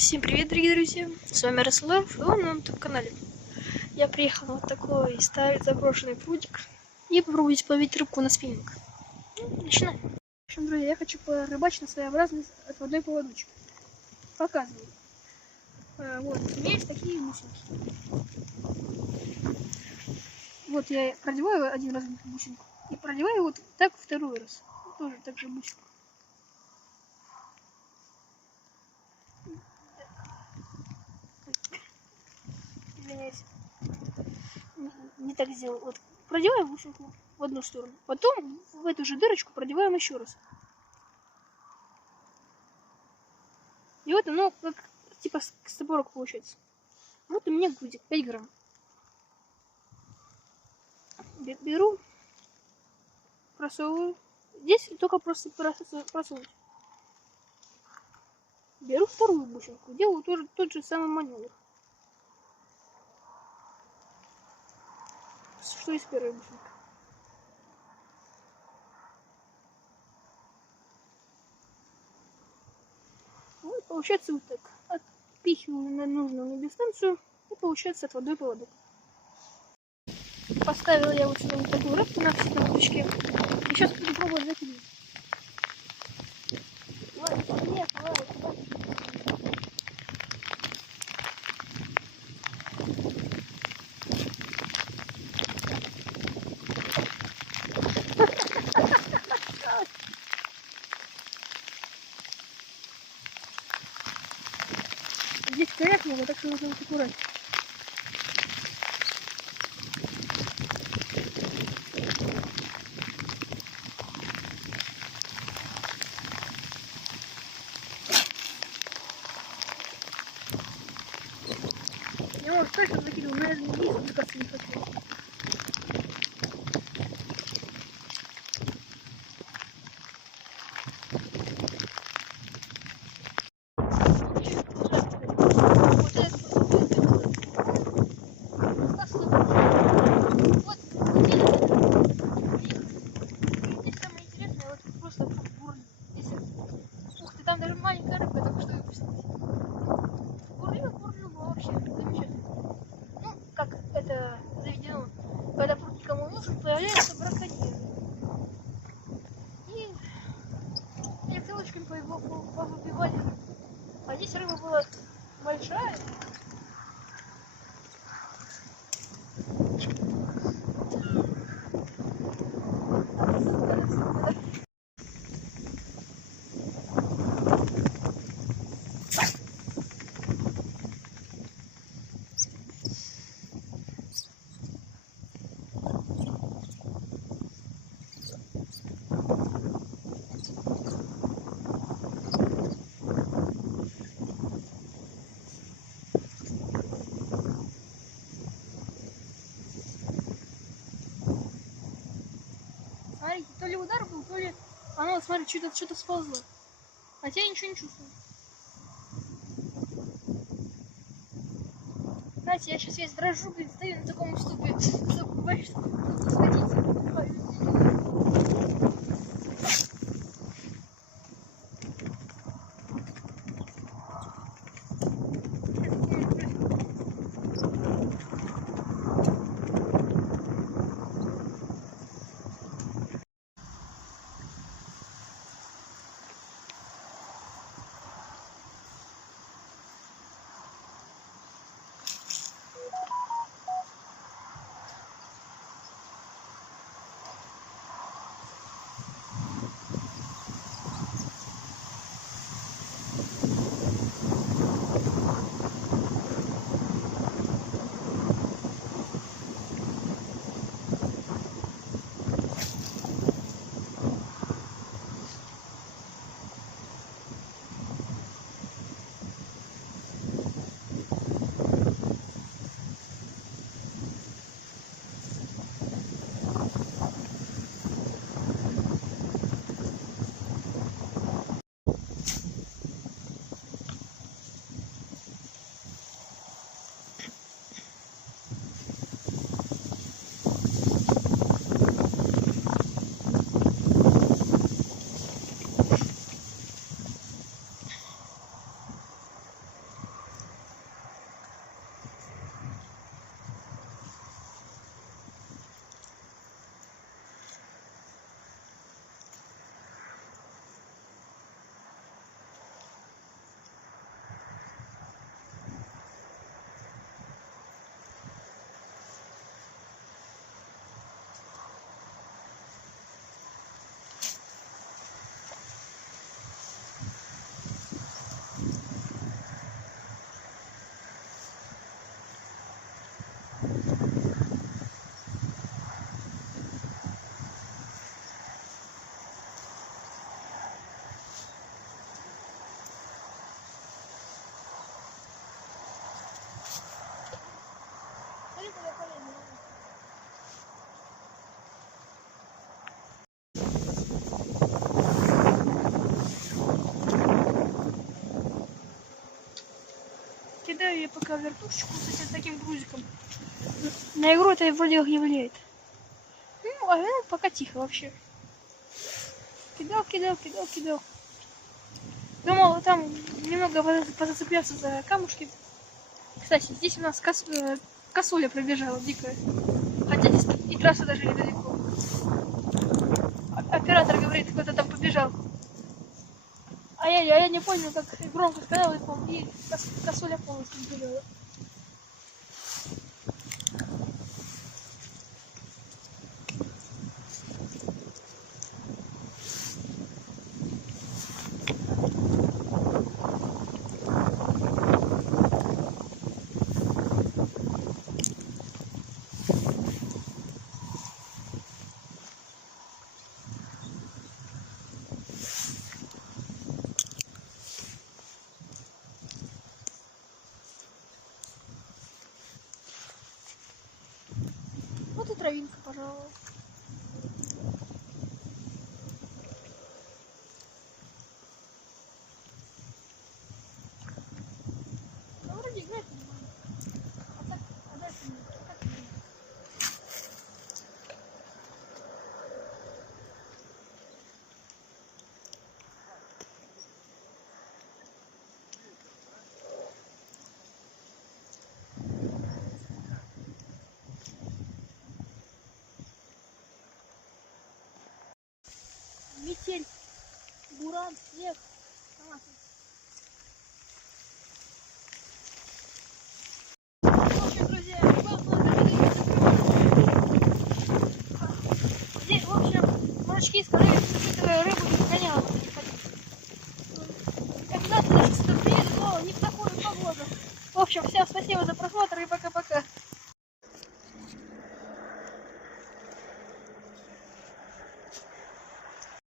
Всем привет, дорогие друзья! С вами Расслав, и он на YouTube-канале. Я приехал на вот такой старый заброшенный прудик и попробовать половить рыбку на спиннинг. Начинаем. В общем, друзья, я хочу порыбачить на своеобразный отводной поводочек. Показываю. Вот, у меня есть такие бусинки. Вот я продеваю один раз бусинку и продеваю вот так второй раз. Тоже так же бусинку. Извиняюсь. Не так сделал. Вот продеваем бусинку в одну сторону, потом в эту же дырочку продеваем еще раз. И вот оно как типа стопорок получается. Вот у меня гудик 5 грамм. Беру, просовываю. Здесь только просто просунуть. Беру вторую бусинку, делаю тоже тот же самый маневр, что и с первой бусинкой. Вот получается вот так. Отпихиваю на нужную мне дистанцию и получается отводной поводок. Поставил я вот сюда вот такую рыбку на крючке. И сейчас буду пробовать закинуть. Нет, здесь стоять много, так что нужно быть аккуратнее. Я вот точно закидывал, наверное, вниз, мне кажется, не хочу. Там даже маленькая рыбка только что выпустилась. Бурлю вообще замечательно. Ну, как это заведено, когда прудиком улучшит, появляются браконьеры. И электроночками повыбивали. А здесь рыба была большая. Смотрите, то ли удар был, то ли оно, смотри, что-то сползло. Хотя я ничего не чувствую. Знаете, я сейчас весь дрожу, блин, стою на таком уступе, чтобы боюсь, что схватить. Кидаю я пока вертушечку с таким грузиком. На игру это вроде не влияет. Ну, а пока тихо вообще. Кидал. Думал, там немного позацепляться за камушки. Кстати, здесь у нас косуля пробежала дикая. Хотя здесь и трасса даже недалеко. Оператор говорит, кто-то там побежал. А я не понял, как громко сказал, и косуля полностью побежала. Вот и травинка, пожалуй. Ну, вроде играет нормально. А так, а дальше нет. Как нет. Метель, буран, снег. В общем, друзья, здесь, в общем, мужички сказали, что рыбу не гоняла. Как нас даже приедет, но не в такую погоду. В общем, всем спасибо за просмотр и пока-пока.